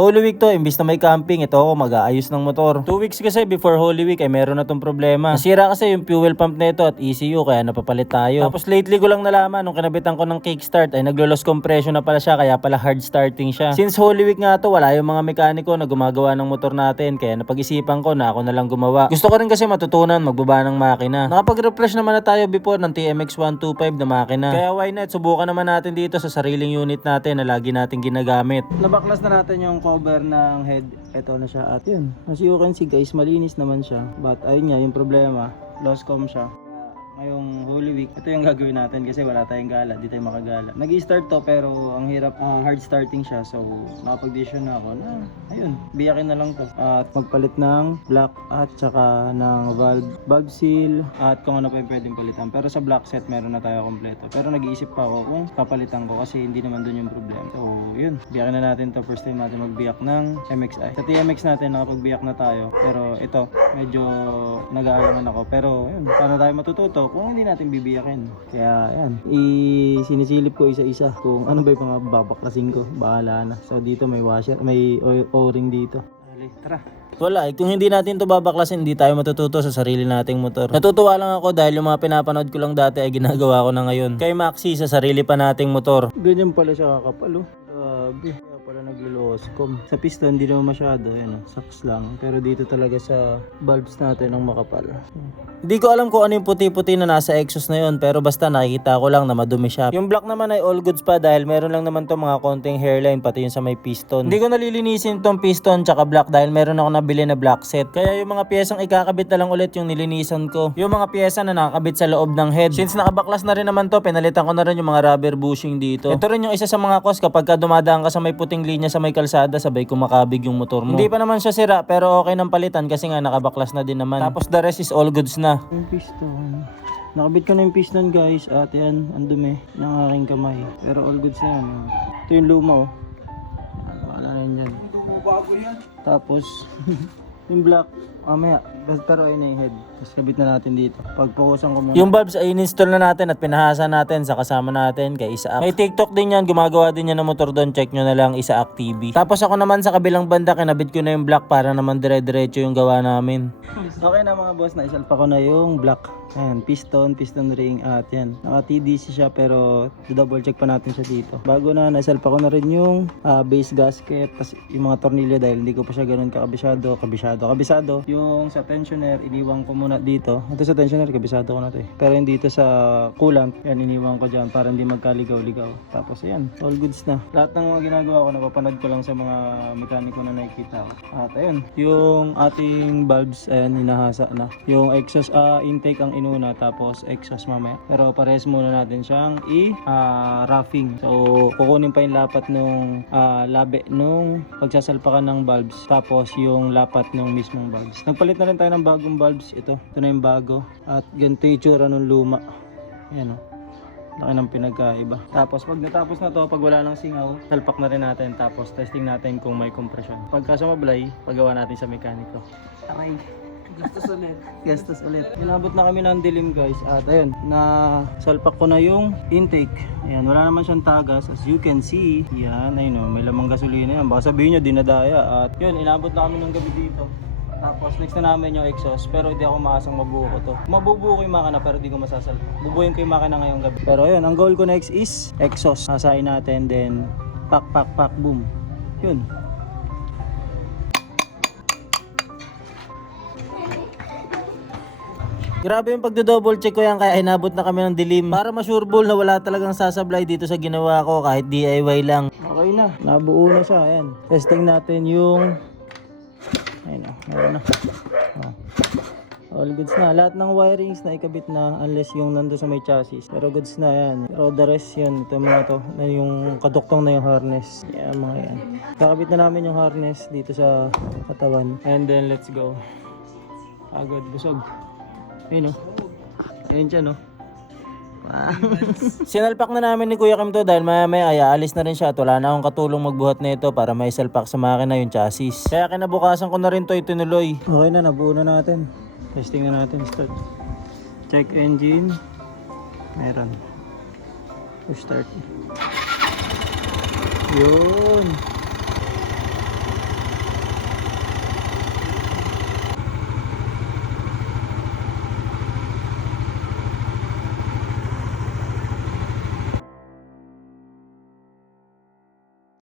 Holy Week to, imbis na may camping, ito ako mag-aayos ng motor. 2 weeks kasi before Holy Week ay meron na tong problema. Nasira kasi yung fuel pump nito at ECU kaya napapalit tayo. Tapos lately ko lang nalaman nung kinabitan ko ng kickstart ay naglo-loss compression na pala siya kaya pala hard starting siya. Since Holy Week nga to, wala yung mga mekaniko na gumagawa ng motor natin kaya napag-isipan ko na ako na lang gumawa. Gusto ko rin kasi matutunan magbaba ng makina. Nakapag-refresh naman na tayo before ng TMX 125 na makina. Kaya why not, subukan naman natin dito sa sariling unit natin na lagi natin ginagamit. Nabaklas na natin yung cover ng head. Ito na siya at yun. As you can see guys, malinis naman siya. But ayun nga, yung problema, lost com siya. Ngayong Holy Week, ito yung gagawin natin kasi wala tayong gala, di tayo makagala. Nag-i-start to pero ang hirap, hard starting siya. So nakapag-decision na ako na ayun, biyakin na lang to. At magpalit ng block at saka ng valve seal at kung ano pa yung pwedeng palitan. Pero sa block set meron na tayo kompleto. Pero nag-iisip pa ako kung papalitan ko kasi hindi naman dun yung problema. So yun, biyakin na natin to. First time natin magbiyak ng MXI. Sa TMX natin nakapagbiyak na tayo. Pero ito, medyo nag-aalangan ako. Pero yun, paano tayo matututo kung hindi natin bibiyakin. Kaya yan, sinisilip ko isa-isa kung ano ba yung mga babaklasin ko. Bahala na. So dito may washer, may o-ring dito. Tara. Wala, kung hindi natin to babaklasin, hindi tayo matututo sa sarili nating motor. Natutuwa lang ako dahil yung mga pinapanood ko lang dati ay ginagawa ko na ngayon. Kay Maxi sa sarili pa nating motor. Ganyan pala siya kakapal, oh. Grabe. Pala naglo-loscom. Sa piston hindi naman masyado, yan, saks lang. Pero dito talaga sa valves natin ang makapal. Hindi ko alam kung ano yung puti-puti na nasa exhaust na yun, pero basta nakikita ko lang na madumi siya. Yung block naman ay all goods pa dahil meron lang naman to mga konting hairline pati yung sa may piston. Hindi ko nalilinisin tong piston tsaka block dahil meron ako nabili na block set. Kaya yung mga piyesang ikakabit na lang ulit yung nilinisan ko. Yung mga piyesa na nakakabit sa loob ng head. Since nakabaklas na rin naman to, pinalitan ko na rin yung mga rubber bushing dito. Ito rin yung isa sa mga cause kapag dumadaan ka sa may puting linya sa may kalsada, sabay kumakabig yung motor mo. Hindi pa naman siya sira pero okay nang palitan kasi nga nakabaklas na din naman. Tapos the rest is all goods na. Yung piston. Nakabit ko na yung piston guys at yan, ang dumi ng aking kamay. Pero all goods na yan. Ito yung luma oh. Wala na yun dyan. Tapos yung black, mamaya. Pero ayun na yung head. Tapos kabit na natin dito. Pagpukusan ko muna. Yung bulbs ay in-install na natin at pinahasa natin sa kasama natin kay Isaac. May TikTok din yan. Gumagawa din yan ng motor doon. Check nyo na lang Isaac TV. Tapos ako naman sa kabilang banda, kinabit ko na yung black para naman dire-diretso yung gawa namin. Okay na mga boss, naisalpa ko na yung black. Ayan, piston ring at yan. Naka-TDC siya pero double check pa natin siya dito. Bago na, naisalpa ko na rin yung base gasket. Tapos yung mga tornilyo dahil hindi ko pa siya ganun kabisado. Yung sa tensioner, iniwan ko muna dito. Ito sa tensioner, kabisado ko na ito eh. Pero yung dito sa coolant, yan iniwan ko dyan para hindi magkaligaw-ligaw. Tapos ayan, all goods na. Lahat ng mga ginagawa ko, napapanood ko lang sa mga mekaniko na nakikita ko. At ayun, yung ating bulbs, ayan, hinahasa na. Yung exhaust, intake ang inuna, tapos exhaust mamaya. Pero pares muna natin siyang roughing. So, kukunin pa yung lapat nung labi nung pagsasalpakan ng bulbs. Tapos yung lapat nung mismong bulbs. Nagpalit na rin tayo ng bagong bulbs. Ito na yung bago. At ganito yung itsura nung luma. Ayan o. Laki ng pinagkaiba. Tapos pag natapos na to, pag wala nang singaw, salpak na rin natin. Tapos testing natin kung may compression. Pagka sumablay, pagawa natin sa mekaniko. Okay. Gastos ulit. Inabot na kami ng dilim guys. At ayun, salpak ko na yung intake. Ayan, wala naman siyang tagas. As you can see, yan, ayun o, may lamang gasolina yan. Baka sabihin nyo, dinadaya. At yun, inabot na kami ng gabi dito. Tapos next na namin yung exhaust, pero hindi ako maasang mabuo ko to. Mabubuo ko yung makina pero hindi ko masasal. Bubuoyin ko yung makina ngayong gabi. Pero ayun, ang goal ko next is exhaust. Hasain natin, then pak, boom. Yun. Grabe yung pagdo-double check ko yan kaya inabot na kami ng dilim. Para ma-sureball na wala talagang sasablay dito sa ginawa ko kahit DIY lang. Okay na, nabuo na siya. Ayan. Testing natin yung... Ayun na, meron na. All goods na. Lahat ng wirings na ikabit na unless yung nando sa may chassis. Pero goods na yan. Pero the rest yun. Ito mga to. Na yung kaduktong na yung harness. Yan mga yan. Kakabit na namin yung harness dito sa katawan. And then let's go. Agad, busog. Ayun o. Ayun siya no. Sinalpak na namin ni Kuya Kim to dahil maya aalis na rin siya at wala na akong katulong magbuhat nito para may salpak sa makina yung chassis. Kaya kinabukasan ko na rin to itinuloy. Okay na, nabuo na natin. Testing na natin, start. Check engine. Meron. Push start. Yun.